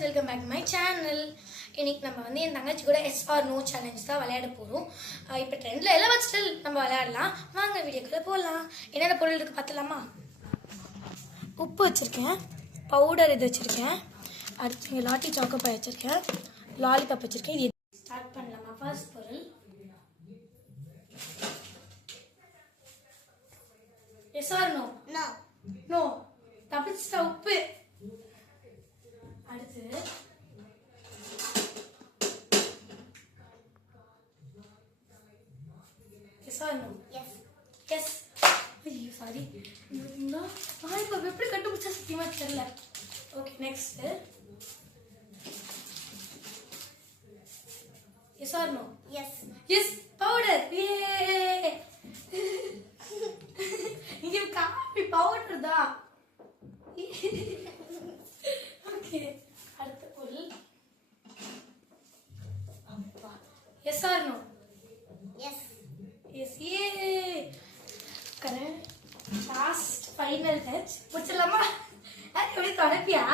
viewers, welcome back to my channel. இன்னைக்கு நம்ம வந்து என் தங்கச்சி கூட எஸ் ஆர் நோ சேலஞ்ச் தான் விளையாட போறோம். இப்போ ட்ரெண்ட்ல எல்லாம் வச்சுட்டு நம்ம விளையாடலாம். வாங்க வீடியோக்குள்ள போலாம். என்னென்ன பொருள் இருக்கு பார்த்தலாமா? உப்பு வச்சிருக்கேன், பவுடர் இது வச்சிருக்கேன், அடுத்து இங்க லாட்டி சாக்கோ பாய் வச்சிருக்கேன், லாலிபாப் வச்சிருக்கேன். இது ஸ்டார்ட் பண்ணலாமா? ஃபர்ஸ்ட் பொருள் yes or no? No. No. தப்பிச்சிட்ட உப்பு. அடுத்து yes or no? Yes. Yes. ஐயோ சாரி. லாலிபாப் எப்படி கண்டுபிடிச்சா சத்தியமா தெரியல. Okay next yes or no? Yes. Yes powder. ஏ இங்க காபி பவுடர் தான். ஓகே அடுத்த பொருள் அப்பா yes or no? Yes. Yes. ஏ கரெக்ட். Last final touch. முடிச்சலாமா? எப்படி தொடப்பியா?